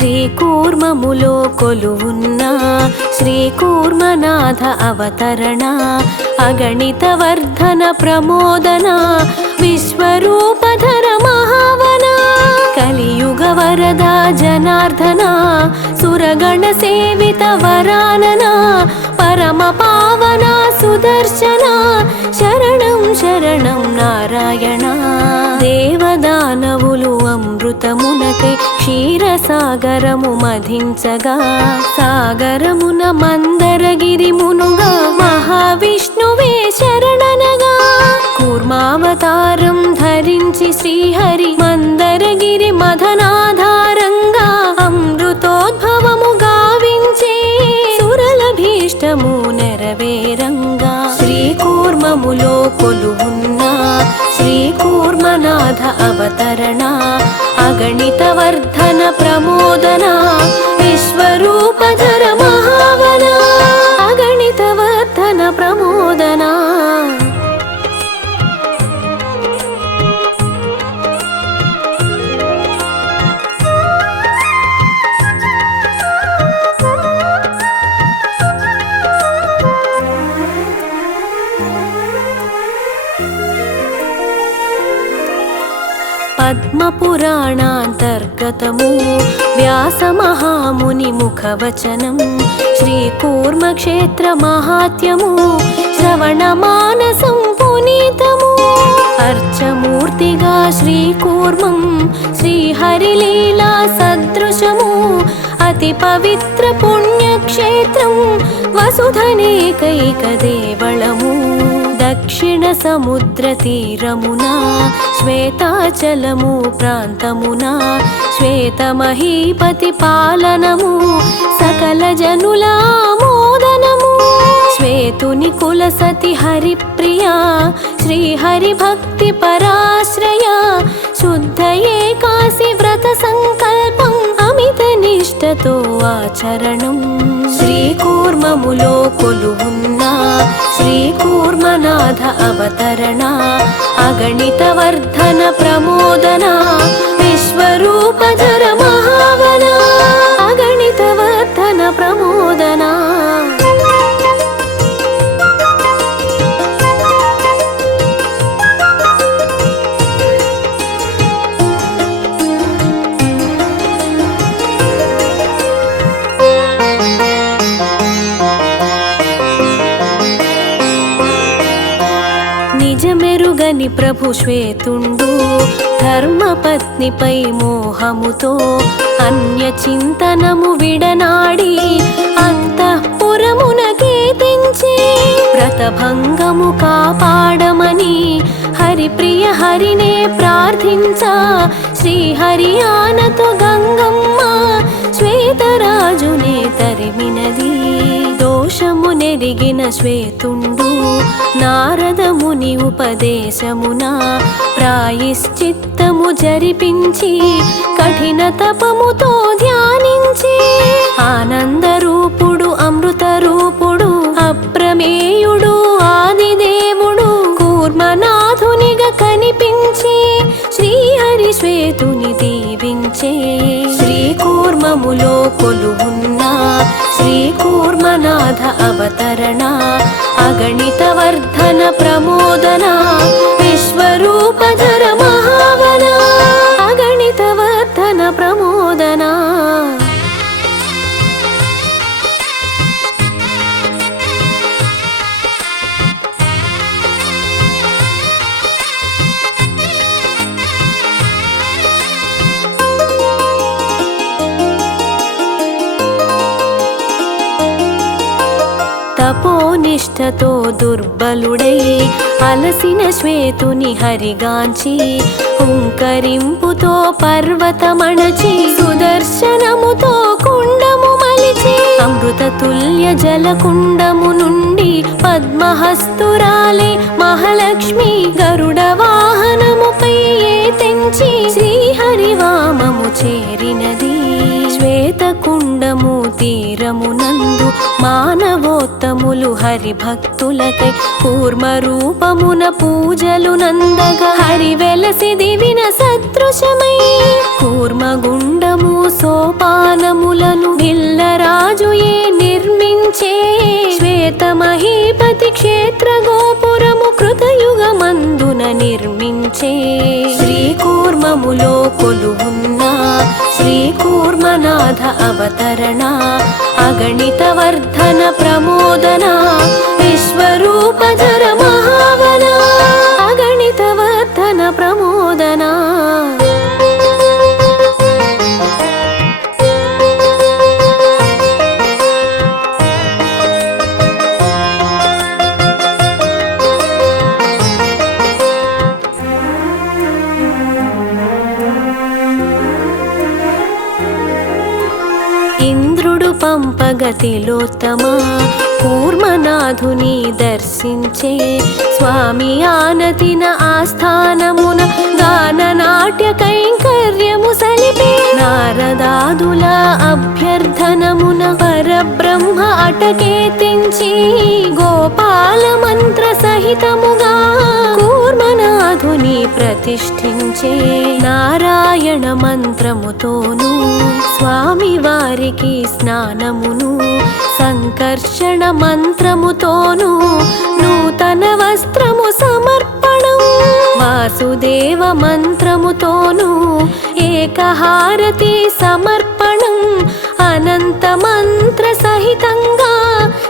శ్రీకూర్మములో కొలువున్న శ్రీకూర్మనాథ అవతరణ అగణిత వర్ధన ప్రమోదన విశ్వరూపధర మహావన కలియుగ వరద జనార్దన సురగణ సేవిత వరానన పరమ పావన సుదర్శన శరణం శరణం నారాయణ దేవదానవులు అమృతమునకై క్షీరసాగరము మధించగా సాగరమున మందరగిరి మునుగా మహావిష్ణువే శరణనగా కూర్మావతారం ధరించి శ్రీహరి మందరగిరి మదనాధారంగా అమృతోద్భవము గావించే సురలభీష్టము నెరవేరంగా శ్రీకూర్మములో కొలువున్న శ్రీకూర్మనాథ అవతరణ అగణిత వర్ధన ప్రమోదన విశ్వరూపధర మహావన అగణిత వర్ధన ప్రమోదన పద్మపురాణాంతర్గతము వ్యాస మహాముని ముఖవచనం శ్రీకూర్మక్షేత్ర మహాత్యము శ్రవణ మానసం పునీతము అర్చమూర్తిగా శ్రీకూర్మం శ్రీహరిలీలా సదృశము అతి పవిత్ర పుణ్యక్షేత్రం వసుధనేకైక దేవళము దక్షిణ సముద్ర తీరమున శ్వేతాచలము ప్రాంతమున శ్వేతమహీపతి పాలనము సకల జనుల మోదనము శ్వేతుని కులసతి హరిప్రియ శ్రీహరి భక్తి పరాశ్రయ శుద్ధ ఏకాశి వ్రత సంకల్పం అమిత నిష్టతో ఆచరణం శ్రీకూర్మములో కొలువున్న శ్రీకూర్మనాథ అవతరణ అగణిత వర్ధన ప్రమోదన విశ్వరూపధర మహావన అగణిత వర్ధన ప్రమోదన నిజమెరుగని ప్రభు శ్వేతుండు ధర్మపత్నిపై మోహముతో అన్య చింతనము విడనాడి అంతఃపురమునకే తెంచి వ్రతభంగము కాపాడమని హరిప్రియ హరినే ప్రార్థించా శ్రీహరి ఆనతో గంగమ్మ శ్వేతరాజునే తరిమినది దోషము నెరిగిన శ్వేతుండు నారద ముని ఉపదేశమున ప్రాయశ్చిత్తము జరిపించి కఠిన తపముతో ధ్యానించి ఆనందరూపుడు అమృత రూపుడు అప్రమేయుడు ఆదిదేవుడు కూర్మనాథునిగా కనిపించి శ్రీహరి శ్వేతుని దీవించే శ్రీకూర్మములో కొలువున్న శ్రీకూర్మనాథ అవతరణ అగణిత వర్ధన ప్రమోదన విశ్వరూపధర మహావన అగణిత వర్ధన ప్రమోదన తపోనిష్టతో దుర్బలుడై అలసిన శ్వేతుని హరిగాంచి హుంకరింపుతో పర్వతమణచి సుదర్శనముతో కుండము మలిచి అమృత తుల్య జలకుండము నుండి పద్మహస్తురాలే మహాలక్ష్మి గరుడ వాహనముపై తెంచి శ్రీహరి వామము చేరినది శ్వేతకుండము తీరమునందు మానవోత్తములు హరిభక్తులకై కూర్మ రూపమున పూజలు నందగా హరి వెలసి దివిన సదృశమై కూర్మగుండము సోపాన శ్రీకూర్మములో కొలువున్న శ్రీకూర్మనాథ అవతరణ అగణిత వర్ధన ప్రమోదన విశ్వరూపధర మహావన అగణిత వర్ధన ప్రమోదన. ఇంద్రుడు పంపగతిలోత్తమ కూర్మనాథుని దర్శించే స్వామి ఆనతిన ఆస్థానమున గాన నాట్య కైంకర్యము సలిపే నారదాదుల అభ్యర్థనమున పరబ్రహ్మ అటకేతించి గోపాల మంత్ర సహితముగా కూర్మనాథుని ప్రతిష్ఠించే నారాయణ మంత్రముతోను స్వామి వారికి స్నానమును సంకర్షణ మంత్రముతోను నూతన వస్త్రము సమర్పణం వాసుదేవ మంత్రముతోను ఏకహారతి సమర్పణం అనంత మంత్ర సహితంగా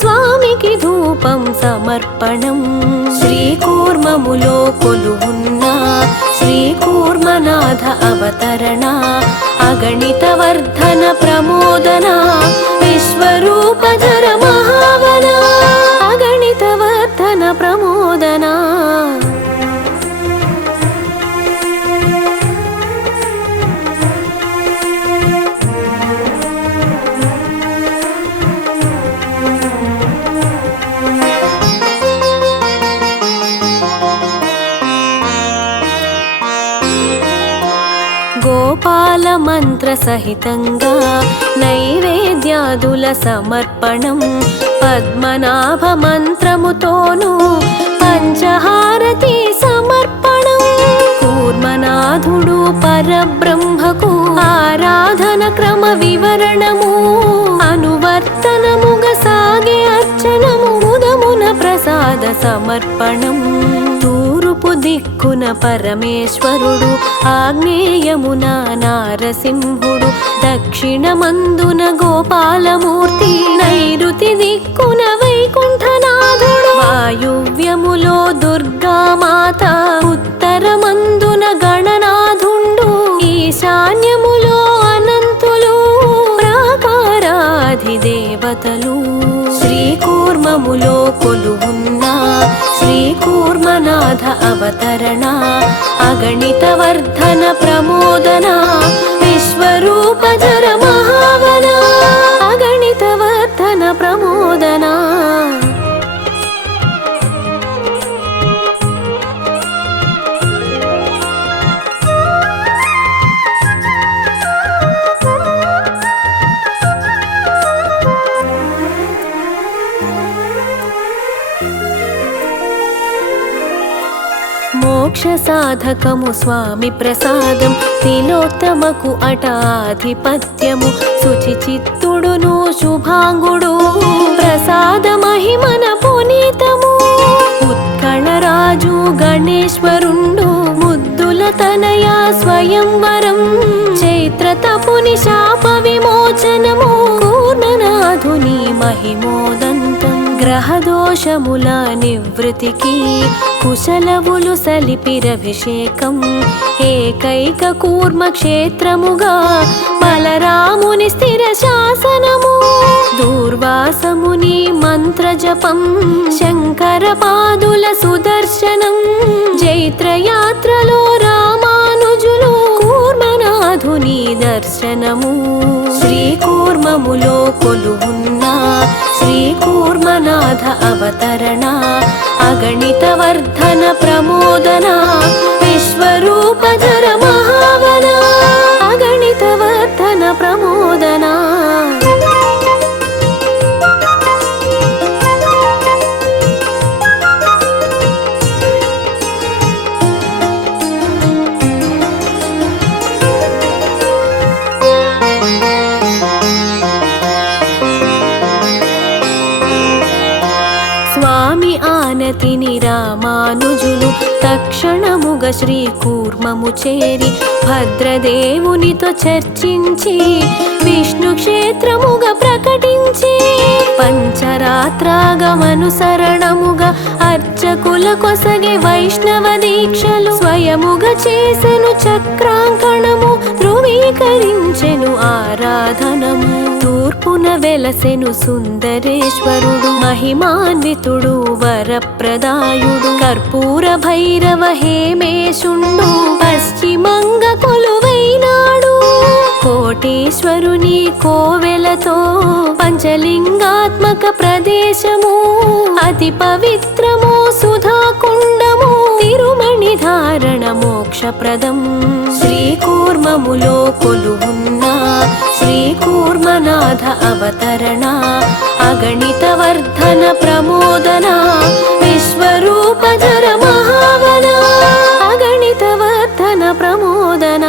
స్వామికి ధూపం సమర్పణం. శ్రీకూర్మములో కొలువున్న శ్రీకూర్మనాథ అవతరణ అగణిత వర్ధన ప్రమోదన విశ్వరూపధర మహావన అగణిత వర్ధన ప్రమోదన. గోపాల మంత్ర సహితంగా నైవేద్యాదుల సమర్పణం పద్మనాభ మంత్రముతోను పంచహారతి సమర్పణం కూర్మనాథుడు పరబ్రహ్మకు ఆరాధన క్రమ వివరణము అనువర్తనముగా సాగే అర్చనము ఉదమున ప్రసాద సమర్పణం. తూర్పు దిక్కున పరమేశ్వరుడు ఆగ్నేయమున నారసింహుడు దక్షిణమందున గోపాలమూర్తి నైరుతి దిక్కున వైకుంఠనాథుడు వాయువ్యములో దుర్గామాత ఉత్తరమందున గణనాథుండు ఈశాన్యములో అనంతులు ప్రాకారాధిదేవతలు. శ్రీకూర్మములో కొలువున్న శ్రీకూర్మనాథ అవతరణ అగణిత వర్ధన ప్రమోదన విశ్వరూపధర మహావన అగణిత వర్ధన ప్రమోదన. మోక్ష సాధకము స్వామి ప్రసాదం తిలోత్తమకు అటాధిపత్యము శుచి చిత్తుడును శుభాంగుడు ప్రసాద మహిమన పునీతము ఉత్కళరాజు గణేశ్వరుండు ముద్దుల తనయ స్వయంవరం చైత్ర తపుని శాప విమోచనము కూర్మనాథుని మహిమోదంతం గ్రహదోషముల నివృత్తికి కుశలవులు సలిపిరభిషేకం ఏకైక కూర్మ క్షేత్రముగా బలరాముని స్థిర శాసనము దూర్వాసముని మంత్రజపం శంకర పాదుల సుదర్శనం జైత్రయాత్రలో రామానుజులు కూర్మనాథుని దర్శనము. శ్రీకూర్మములో కొలువున్న శ్రీకూర్మనాథ అవతరణ అగణిత వర్ధన ప్రమోదన విశ్వరూపధర మహావన అగణిత వర్ధన ప్రమోదన. స్వామి ఆనతిని రా రామానుజులు తక్షణముగ శ్రీకూర్మము చేరి భద్రదేవునితో చర్చించి విష్ణు క్షేత్రముగా ప్రకటించి పంచరాత్రాగమనుసరణముగా అర్చకుల కొసగే వైష్ణవ దీక్షలు స్వయముగా చేసెను చక్రాంకణము ధృవీకరించెను ఆరాధనము తూర్పున వెలసెను సుందరేశ్వరుడు మహిమాన్వితుడు వరప్రదాయుడు కర్పూర భైరవ హేమేశుండు పశ్చిమంగ కొలువైనాడు కోటేశ్వరుని కోవెలతో పంచలింగాత్మక ప్రదేశము అతి పవిత్రము సుధాకుండము తిరుమణి ధారణ మోక్షప్రదం శ్రీకూర్మములో కొలువున్న శ్రీకూర్మనాథ అవతరణ అగణిత వర్ధన ప్రమోదన విశ్వరూపధర మహావన అగణిత వర్ధన ప్రమోదన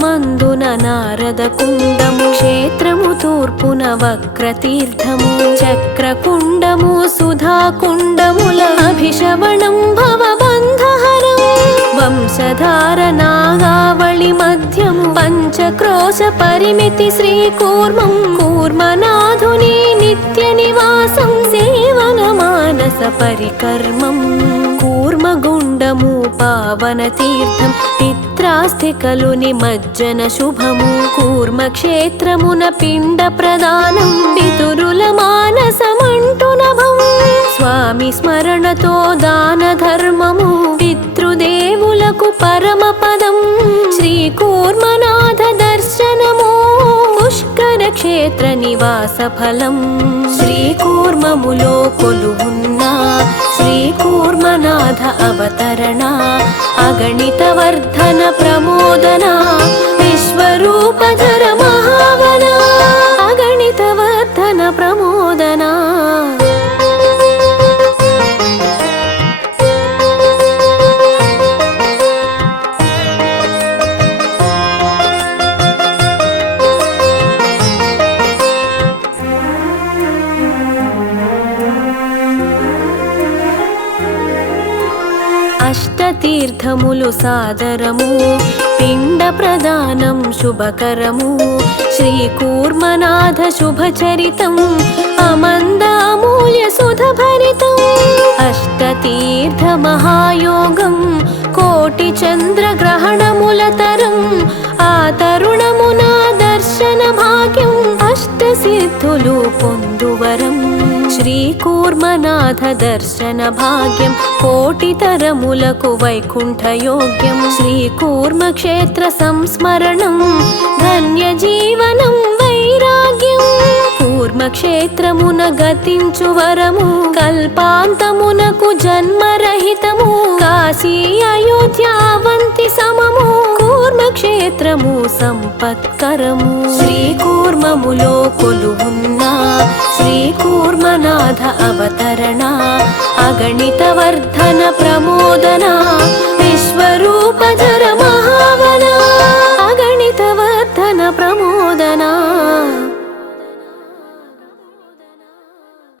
మందున నారద కుండము క్షేత్రము తూర్పున వక్రతీర్థము చక్రకుండము సుధాకుండముల అభిషవణం భవబంధహరం వంశధార నాగావళి మధ్యము పంచక్రోశ పరిమితి శ్రీకూర్మం కూర్మనాథుని నిత్య నివాసం సేవన మానస పరికర్మం కూర్మగుండము పావన తీర్థం పిత్రాస్థికలు నిమజ్జన శుభము కూర్మక్షేత్రమున పిండ ప్రదానం పితురుల మానసమంటు నభం స్వామి స్మరణతో దాన ధర్మము పితృదేవులకు పరమ పదం శ్రీకూర్మనాథ దర్శనము పుష్కర క్షేత్ర నివాస ఫలం శ్రీకూర్మములో కొలువున్న శ్రీకూర్మనాథ అవతరణ అగణిత వర్ధన ప్రమోదన విశ్వరూపధర మహావన అగణిత వర్ధన ప్రమోదన అష్టతీర్థములు సాదరము పిండ ప్రదానం శుభకరము శ్రీకూర్మనాథ శుభచరితం అమందామూల్య సుధభరితం అష్టతీర్థ మహాయోగం కోటి చంద్రగ్రహణముల తరం ఆ తరుణమున దర్శన భాగ్యం అష్టసిద్ధులు పొందువరం శ్రీకూర్మనాథ దర్శన భాగ్యం కోటి తరములకు వైకుంఠ యోగ్యం శ్రీకూర్మ క్షేత్ర సంస్మరణం ధన్య జీవనం వైరాగ్యం కూర్మ క్షేత్రమున గతించు వరము కల్పాంతమునకు జన్మరహితము కాశీ అయోధ్యావంతి సమము కూర్మ క్షేత్రము సంపత్కరము శ్రీకూర్మములో కొలువున్న శ్రీకూర్మనాథ అవతరణ అగణిత వర్ధన ప్రమోదన విశ్వరూపధర